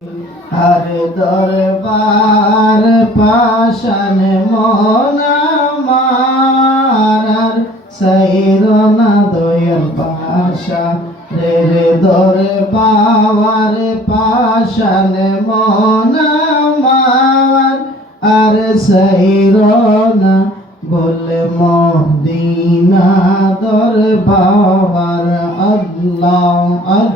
আর দরবার পাশান মনামার সাইরনা দয়াল পাশা রে রে দরবার পাশান মনামার আর সাইরনা বল মদিনা দরবার আল্লাহ আল্লাহ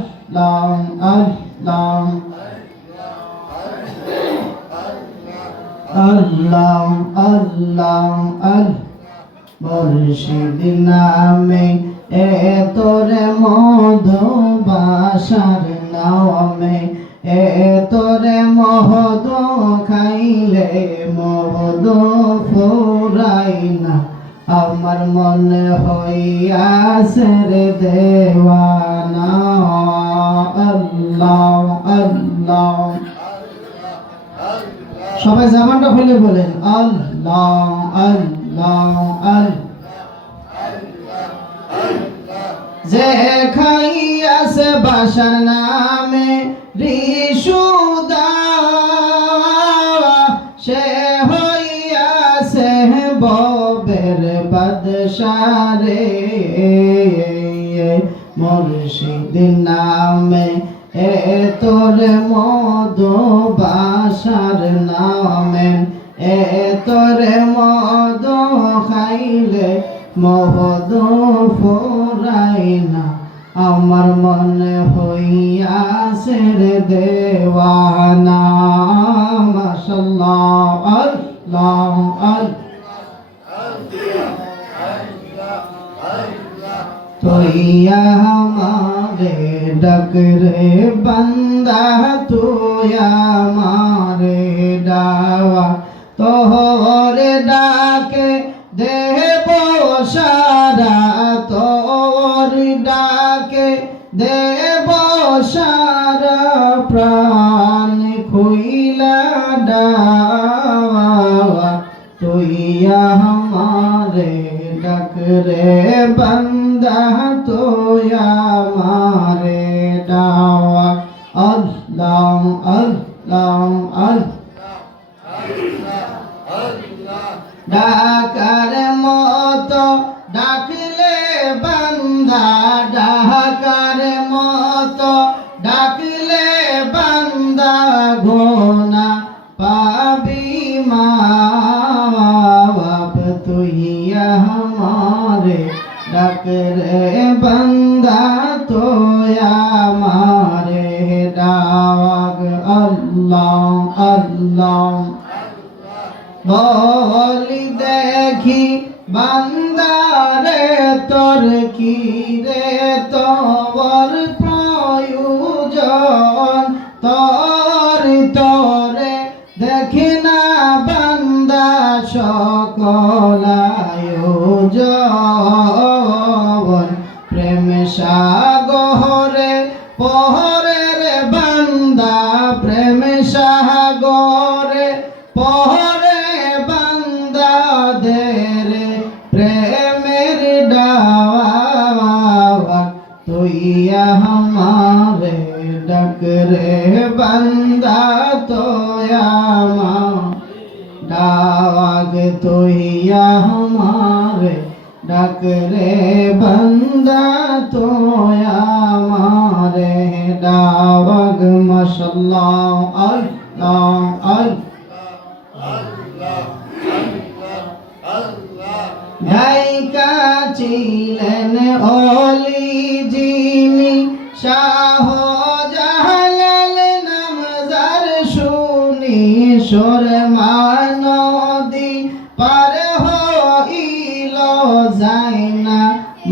আল্লাহ আল্লাহ, আল মুর্শিদ নামে এ তোরে মধু বাসার নামে এ তোরে মহদু খাইলে মহদু ফুরাই না আমার মনে হইয়াছে রে দেওয়ানা। আল্লাহ আল্লাহ সবাই জামানটা খুলে বলেন, আল্লাহ আল্লাহ আল যে খাইয়াছে বাসার নামে রিসুদা সে হইয়াছে ববের বাদশারে। মুর্শিদ নামে এ তোর মধু হইয়াছে রে দেওয়ানা মাশাল্লাহ আল্লাহ আল্লাহ। রে বান্দা তুয়া মারে ডাওয়া তোহর ডাকে প্রাণ খুইলা ডাওয়া তুইয়া আমারে ডাক রে বান্দা তোয়া মারে ডাওয়া। আল্লাহ আল্লাহ আল্লাহ। ডাকার মতো গোনা পাবি মাপ তুই হমারে ডাক রে বন্দা, তোয়া মারে ডাক। আল্লাহ আল্লাহ। বলি দেখি বান্দারে, তোর কি রে তোর তোমার তরে দেখি না বান্দা সকলায়োজন প্রেম সাগরে, পহরের বান্দা, প্রেম সাগরে, পহরে বান্দা দেরে প্রেমের ডাওয়া তুই আমারে ডাক রে বান্দা। ডাক তুইয়া हमारे ডাক রে বান্দা তোয়া মারে ডাওয়াগ মাশাল্লাহ আল্লাহ আল্লাহ গায়িকা ছিলেন অলি যিনি শাহ জাহালাল নামজার শুনি সোর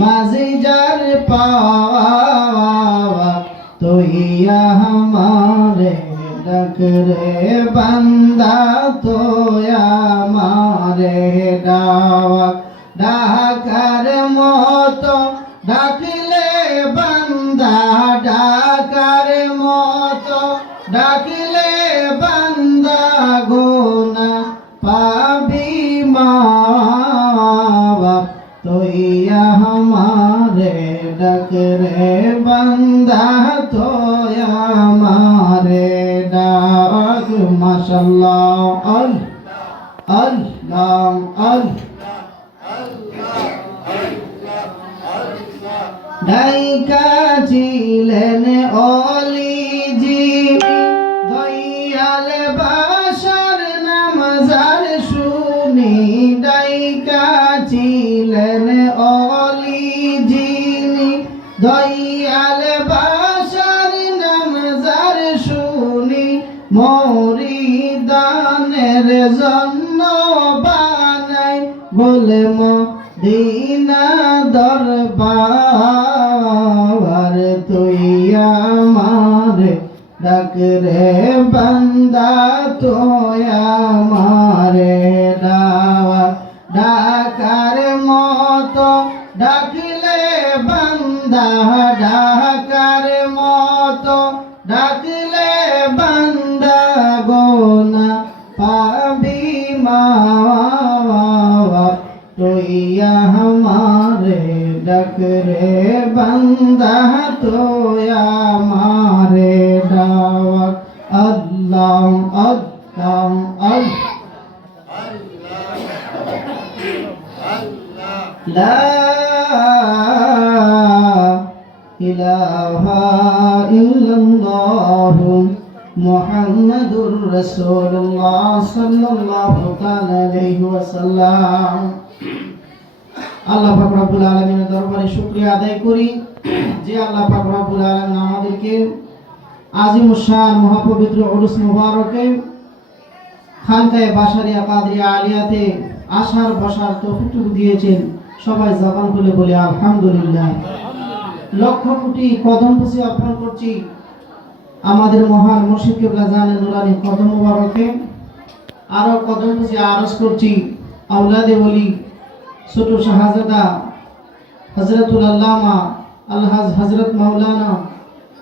মাঝি যার পাওয়া তোহিয়া আমারে ডাক রে বান্দা তোয়া মারে ডাওয়া ডাকার মত ডাকিলে বান্দা, ডাকার মত ডাকিলে বান্দা গো। ডাক মাশাল্লাহ আল আল্লাহ আল ডাইকা ছিলেন অলি শুনি মরি দানের জন্য বানাই বলে মদিনা দরবার। তুই আমার ডাক রে বান্দা, তুই আমারে ডাওয়া ডাকার মতো ডাকলে বান্দা ডাকার তো আমারে দাওয়াত। আল্লাহ আল্লাহ আল্লাহ। لا إله إلا الله محمد رسول الله صلى الله عليه وسلم আল্লাহ ফাকরাবুল আলমিনের দরবারে শুক্রিয়া আদায় করি। যে আল্লাহ পাক রব্বুল আলামিন আমাদেরকে আজিমুশান মহাপবিত্র উরুস মুবারকে খানকায়ে বাসারিয়া কাদরিয়া আলিয়াতে আসার বসার তৌফিক দিয়েছেন। সবাই জবান খুলে বলে আলহামদুলিল্লাহ। লক্ষ কোটি কদম খুশি অর্পণ করছি আমাদের মহান মুর্শিদ কেবলা জানে নুরানি কদম মুবারকে। আরও কদম খুশি আরজ করছি আউলাদে বলি ছোট শাহজাদা হজরতুল আল্লামা আলহাজ হজরত মাওলানা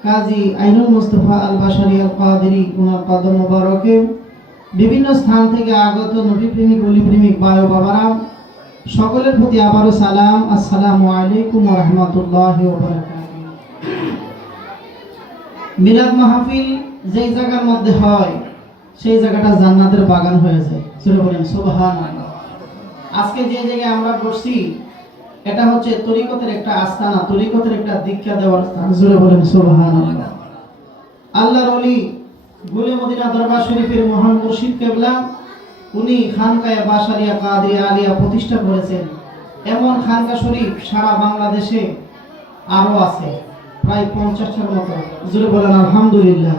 কাজী আইনুল মুস্তফা আল বাসারি আল কাদেরি উনার কদম মুবারকে, বিভিন্ন স্থান থেকে আগত নবী প্রেমিক অলি প্রেমিক বায়ু বাবারা, সকলের প্রতি আবারও সালাম, আসসালামু আলাইকুম রহমতুল্লাহ মিলাদ মাহফিল যেই জায়গার মধ্যে হয়, সেই জায়গাটা জান্নাতের বাগান হয়ে যায়। সেটা বলেন সোবাহান আজকে যে জায়গায় আমরা বসছি এটা হচ্ছে তরিকতের একটা আস্তানা তরিকতের একটা দীক্ষা দেওয়ার স্থান। জুড়ে বলেন সোবাহান আল্লাহর অলি গুলে মদিনা দরবার শরীফের মহান মুর্শিদ কেবলা উনি খানকায় বাসারিয়া কাদিয়া আলিয়া প্রতিষ্ঠা করেছেন। এমন খানকা শরীফ সারা বাংলাদেশে আরও আছে প্রায় পঞ্চাশটার মতো। জুড়ে বলেন আলহামদুলিল্লাহ।